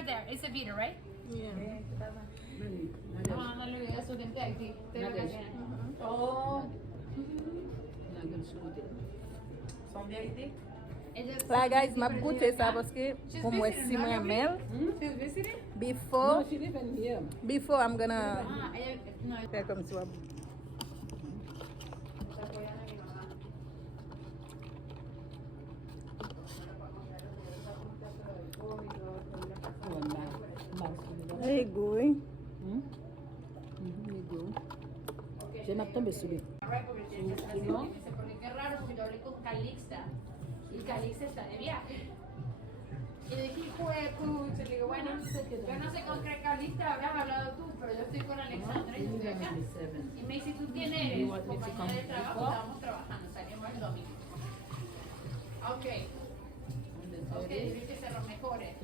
are there? It's a video, right? Yeah. Oh. Là guys, m'a goûté ça parce que pour moi si moi mel. She's visiting? Before She live in here. before I'm gonna No. here comes what. There you go. Je m'attends sur lui. Qué raro porque yo hablé con Calixta y Calixta está de viaje. Y le dije, pucha, le digo, bueno, yo no sé con qué Calixta habías hablado tú, pero yo estoy con Alexandra y yo estoy acá. Y me dice, ¿tú quién eres? Compañera de trabajo, estábamos trabajando, salimos el domingo. Ok. Ok, debe que ser los mejores.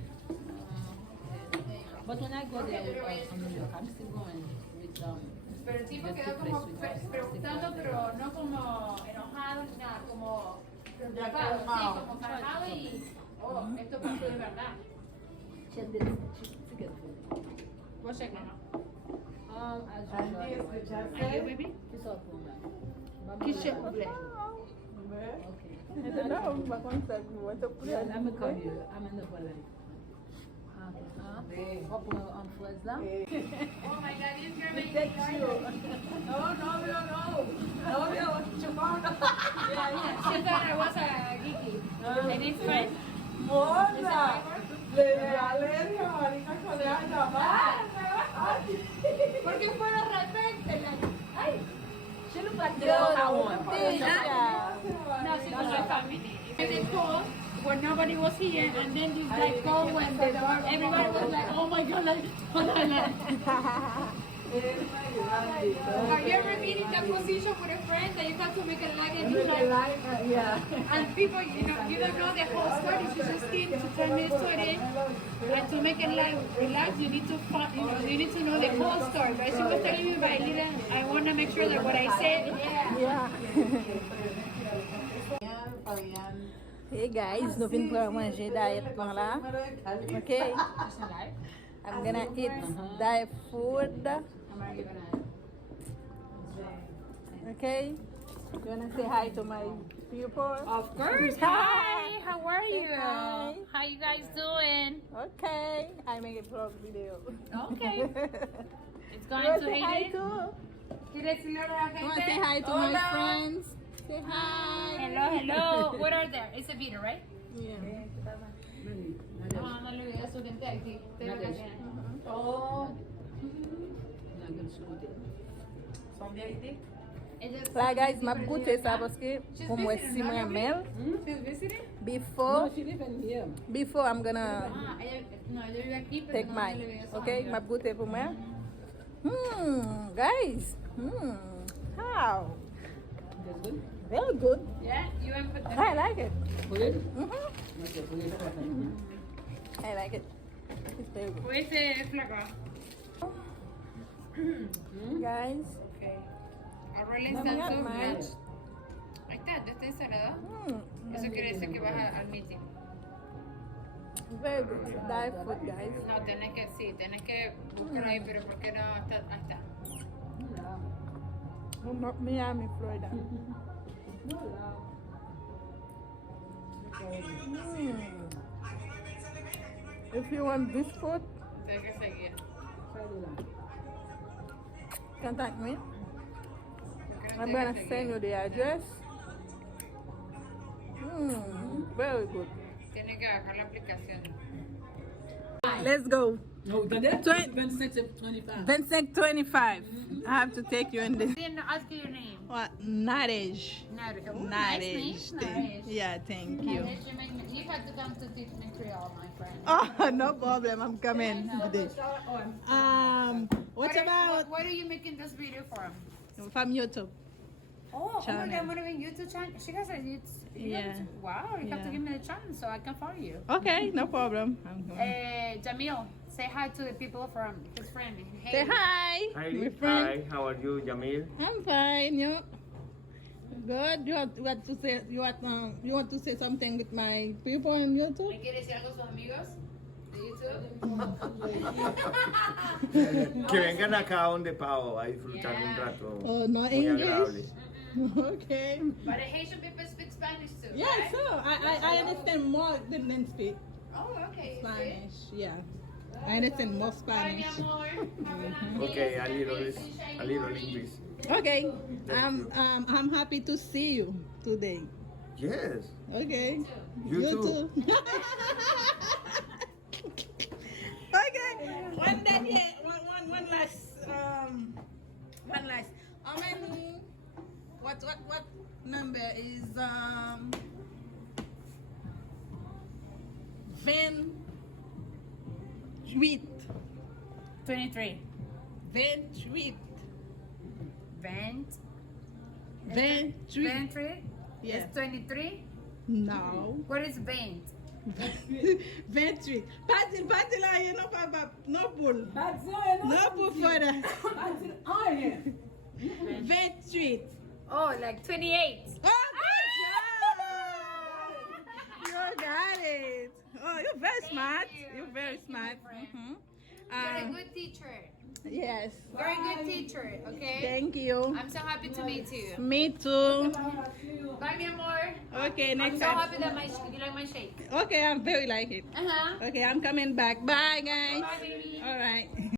But when I go there from New York, I'm still going with Pero el tipo quedó como preguntando, pero no como enojado ni nada, como preocupado, sí, como calmado y, oh, esto pasó de verdad. Check this. She's get food. Vos check, no. As usual. Are you, baby? Kiss up, woman. Kiss your bless. Okay. I don't know, but one second, what to put I'm gonna call you. I'm in the balance. Hop on floods now. Oh my God, this girl makes me cry. No, chupando. She thought I was a geeky. And it's fine. Moza. Porque fue de repente. Ay. She look like the other one. No, she was my family. And they called when nobody was here, and then this like call when everybody was like, oh my God, like, have you ever been in that position with a friend that you have to make a lag and you like, Yeah. and people, you know, you don't know the whole story, you just need to tell me the story, and to make it like relax, you need to find, you need to know the whole story. But she was telling me, but I want to make sure that what I said, yeah. Hey guys, nous venons pour manger diet par là. Okay? I'm gonna eat diet food. Okay? You wanna say hi to my people? Of course. Hi, how are you? Hi. How you guys doing? Okay, I make a vlog video. Okay. It's You going wanna to say hi Haiti. to? ¿Quieres decirle a la You wanna say gente? hi to Hola. my friends? Say hi. Hello. What are there? It's a video, right? Yeah. No le voy a su gente de aquí. De vacaciones. Oh. Là guys, m'a goûté ça parce que pour moi si moi mel. She's visiting? Before She live in here. before I'm gonna Ella vive aquí, pero take no mine. le voy a su Okay, amiga. m'a goûté pour moi. Guys. How? That's good. Very good. Yeah, you want to put I like it. Put it. Mm-hmm. Okay, put it. I like it. It's very good. Pues es flaca. Guys. Okay. Our rolling No, stand not so mine. much. Ahí está, ya está ensalada. Mm, Eso quiere decir que vas al meeting. very good. Diet food, guys. No, tienes que buscarlo ahí, pero ¿por qué no está? Ahí está. Miami, Florida. If you want this food, Tienes que seguir. contact me. Porque no I'm tienes gonna que send seguir. you the address. Very good. Tienes que bajar la aplicación. Let's go. No, that's 25. Vincent 25. I have to take you in this. Didn't ask you your name. What? Nadish. Nadish. Oh, nice name. Nadish. Yeah, thank you. Nadish, you have to come to teach me Creole, my friend. Oh, no problem. I'm coming today. What about What are you making this video for? from YouTube? Oh my Channel. God, I'm gonna be YouTube channel. She has a YouTube. Yeah. Wow, you have to Yeah. give me the channel so I can follow you. Okay, no problem. I'm going. Jamil, say hi to the people from his friend. Hey. Say hi, Hi, my friend. hi, how are you, Jamil? I'm fine. You good? You want to say you want to say something with my people on YouTube? ¿Me quiere decir algo a sus amigos de YouTube? Que vengan acá donde Pau a disfrutar un Yeah. rato Oh, no muy English. agradable. Okay. But the Haitian people speak Spanish too. Yeah, right? so I understand more than speak Oh, okay. Spanish. Yeah, I understand more Bye, mi Spanish. amor. Have a nice Okay, day. a little English. Okay, I'm happy to see you today. Yes, Okay, you too. Okay, one that yeah, one last one last. How many? What number is 28? 23. 28. Vent. 28. Ventre Yeah. is 23. No. What is vent? 28. Pati la ye no papa no pull. Badzo, No pull for that. Badzo, oh, 28. Oh, like 28. Oh, good job! You got it. Oh, you're very Thank smart. you. You're very Thank you, smart. my friend. Mhm. You're a good teacher. Yes. You're a good teacher, okay? Thank you. I'm so happy to meet you. Me too. Bye, mi amor. Okay, I'm next so time. happy that you like my shake. Okay, I'm very like it. Uh-huh. Okay, I'm coming back. Bye, guys. Bye, baby. All right.